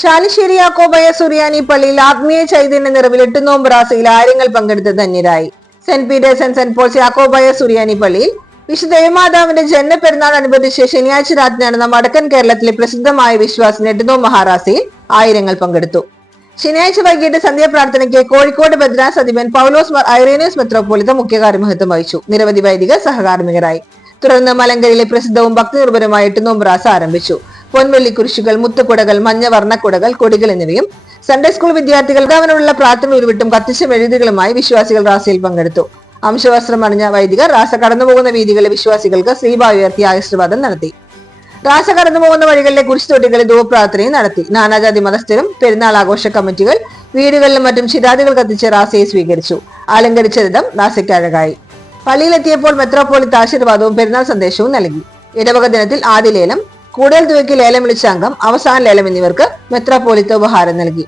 ശാലിശ്ശേരി യാക്കോബയ സുറിയാനി പള്ളിയിൽ ആത്മീയ ചൈതന്യ നിറവിൽ എട്ടുനോമ്പ് റാസയിൽ ആര്യങ്ങൾ പങ്കെടുത്ത് ധന്യരായി. Saint Peter's and Saint Paul's Yakobaya സുറിയാനി പള്ളിയിൽ വിശുദ്ധ ദേവമാതാവിന്റെ ജന്മപ്പെരുന്നാൾ അനുബന്ധിച്ച് ശനിയാഴ്ച രാത്രി നടന്ന വടക്കൻ കേരളത്തിലെ പ്രസിദ്ധമായ വിശ്വാസിന് എട്ടുനോമ്പ് മഹാറാസയിൽ ആയിരങ്ങൾ പങ്കെടുത്തു. ശനിയാഴ്ച വൈകിട്ട് സന്ധ്യാപ്രാർത്ഥനയ്ക്ക് കോഴിക്കോട് ബദ്രാസ് അധിപൻ പൗലോസ് ഐറേനിയസ് മെത്രോപോളിത്ത മുഖ്യ കാർമ്മികത്വം വഹിച്ചു. നിരവധി വൈദികർ സഹകാർമ്മികരായി. തുടർന്ന് മലങ്കരയിലെ പ്രസിദ്ധവും ഭക്തിനിർഭരമായ എട്ടുനോമ്പ് റാസ ആരംഭിച്ചു. പൊൻവെള്ളി കുരിശുകൾ മുത്തുകുടകൾ മഞ്ഞ വർണക്കുടകൾ കൊടികൾ എന്നിവയും സൺഡേ സ്കൂൾ വിദ്യാർത്ഥികൾ അവനുള്ള പ്രാർത്ഥന ഉരുവിട്ടും കത്തിച്ച എഴുതികളുമായി വിശ്വാസികൾ റാസയിൽ പങ്കെടുത്തു. അംശവസ്ത്രം അണിഞ്ഞ വൈദികർ റാസ കടന്നുപോകുന്ന വീതികളിൽ വിശ്വാസികൾക്ക് ശ്രീബ ഉയർത്തി ആശീർവാദം നടത്തി. റാസ കടന്നുപോകുന്ന വഴികളിലെ കുരിശുതൊട്ടികളിൽ ധൂപ്രാർത്ഥനയും നടത്തി. നാനാജാതി മതസ്ഥരും പെരുന്നാൾ ആഘോഷ കമ്മിറ്റികൾ വീടുകളിലും മറ്റും ചിരാതികൾ കത്തിച്ച് റാസയെ സ്വീകരിച്ചു. അലങ്കരിച്ച രഥം റാസയ്ക്ക് അഴകായി. പള്ളിയിലെത്തിയപ്പോൾ മെത്രോപോളിത്ത ആശീർവാദവും പെരുന്നാൾ സന്ദേശവും നൽകി. ഇടവക ദിനത്തിൽ ആദ്യ ലേലം കൂടുതൽ തുകയ്ക്ക് ലേലം വിളിച്ച അംഗം അവസാന ലേലം എന്നിവർക്ക് മെത്രാപോലിത്ത ഉപഹാരം നൽകി.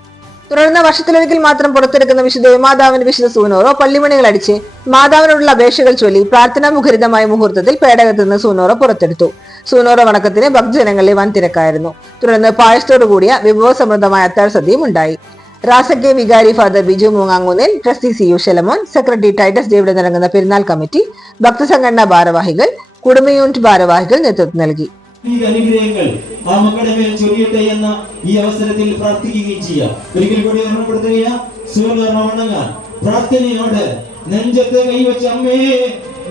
തുടർന്ന് വർഷത്തിലൊരിക്കൽ മാത്രം പുറത്തെടുക്കുന്ന വിശുദ്ധ മാതാവിന്റെ വിശുദ്ധ സൂനോറോ പള്ളിമണികൾ അടിച്ച് മാതാവിനോടുള്ള അപേക്ഷകൾ ചൊല്ലി പ്രാർത്ഥനാ മുഖരിതമായ മുഹൂർത്തത്തിൽ പേടകത്തിൽ നിന്ന് സൂനോറോ പുറത്തെടുത്തു. സൂനോറോ വണക്കത്തിന് ഭക്തജനങ്ങളിലെ വൻ തിരക്കായിരുന്നു. തുടർന്ന് പായസത്തോടു കൂടിയ വിഭവസമൃദ്ധമായ അത്താഴ സദ്യയും ഉണ്ടായി. റാസക്കെ വികാരി father Biju മൂങ്ങാങ്ങുന്നേൽ trustee C U Shalamon secretary Titus David നൽകുന്ന പെരുന്നാൾ കമ്മിറ്റി ഭക്തസംഘടനാ ഭാരവാഹികൾ കുടുംബ യൂണിറ്റ് ഭാരവാഹികൾ നേതൃത്വം നൽകി. അനുഗ്രഹങ്ങൾ ആ മക്കളുടെ മേൽ ചൊരിയട്ടെ എന്ന ഈ അവസരത്തിൽ പ്രാർത്ഥിക്കുകയും ചെയ്യാം. ഒരിക്കൽ കൂടി ഓർമ്മപ്പെടുത്തുക സുവർണ വണങ്ങാൻ പ്രാർത്ഥനയോട് നെഞ്ചത്ത് കൈവച്ച അമ്മേ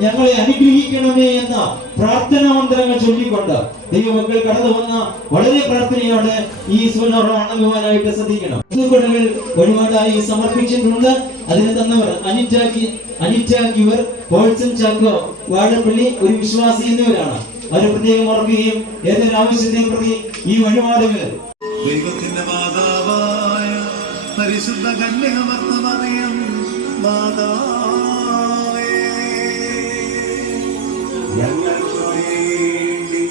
ഞങ്ങളെ അനുഗ്രഹിക്കണമേ എന്ന പ്രാർത്ഥനാ മന്ത്രങ്ങൾ ചൊല്ലിക്കൊണ്ട് ദൈവമക്കൾ കടന്നു വന്ന വളരെ പ്രാർത്ഥനയോടെ ഈ സുവർണ വണങ്ങുവാനായിട്ട് ശ്രദ്ധിക്കണം. കൊടകൾ ഒരുപാടായി സമർപ്പിച്ചിട്ടുണ്ട്. അതിന് തന്നവർ അനിറ്റാക്കി അനിറ്റാക്കിയവർ പോൾസൺ ചാക്കോ വാഴപ്പള്ളി ഒരു വിശ്വാസി എന്നിവരാണ്. അവർ പ്രത്യേകം ഓർക്കുകയും ഏതൊരു ആവശ്യത്തെയും പ്രതി ഈ വഴിപാടുകൾ. ദൈവത്തിന്റെ മാതാവായ പരിശുദ്ധ കന്യകമർത്തമറിയം മാതാവേ. ഞങ്ങൾക്ക് വേണ്ടി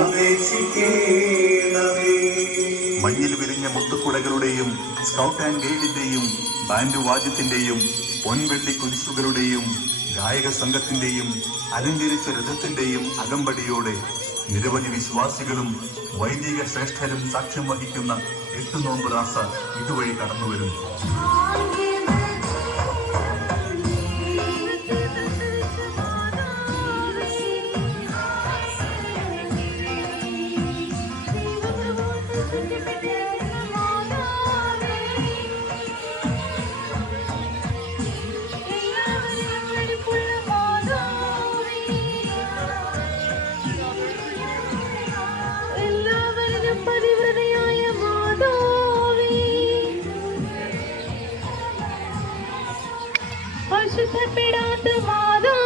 അപേക്ഷിക്കണമേ. മഞ്ഞിൽ വിരിഞ്ഞ മുത്തുക്കുടകളുടെയും സ്കൗട്ട് ആൻഡ് ഗൈഡിന്റെയും ബാൻഡ് വാദ്യത്തിന്റെയും പൊൻവെള്ളി കുരിശുകളുടെയും ഗായക സംഘത്തിന്റെയും അലങ്കരിച്ച രഥത്തിന്റെയും അകമ്പടിയോടെ നിരവധി വിശ്വാസികളും വൈദിക ശ്രേഷ്ഠരും സാക്ഷ്യം വഹിക്കുന്ന എട്ട് നോമ്പ് റാസ ഇതുവഴി കടന്നുവരുന്നു. അശുദ്ധപ്പെടാത്ത മാതാവേ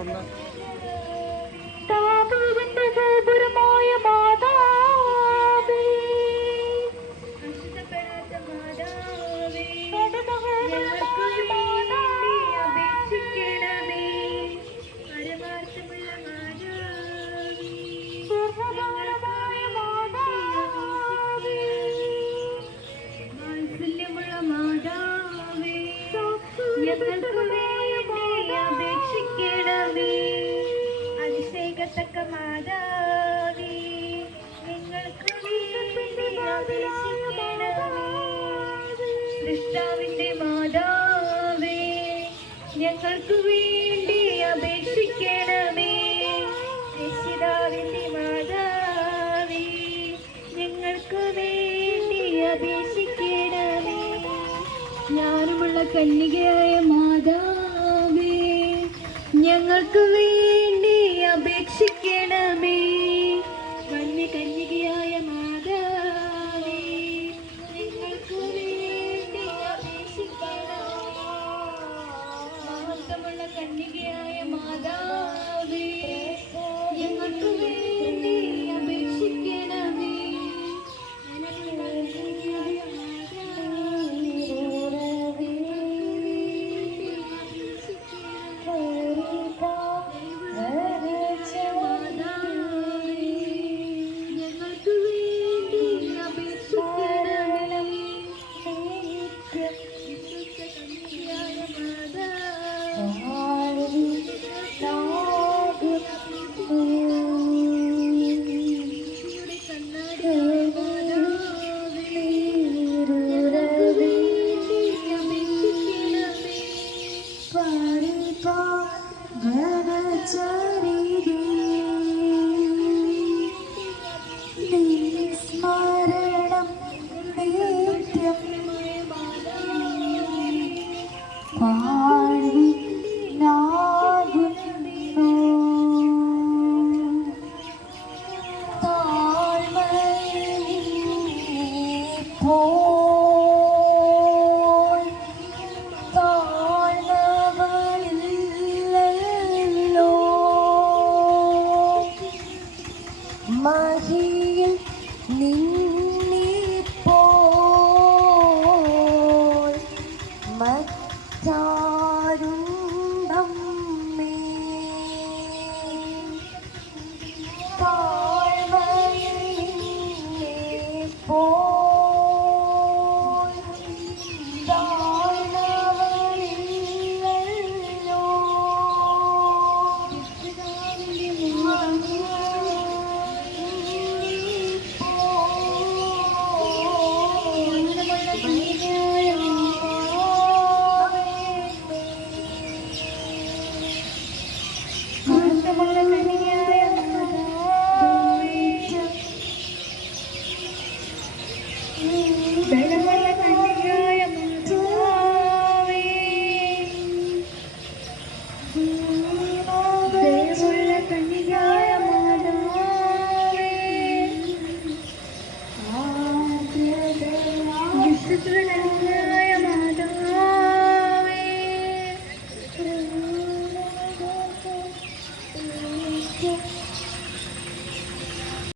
onda. ഞങ്ങൾക്ക് വേണ്ടി അപേക്ഷിക്കണമേ. രക്ഷിതാവിന്റെ മാതാവേ ഞങ്ങൾക്കു വേണ്ടി അപേക്ഷിക്കണമേ. ഞാനുമുള്ള കന്യകയായ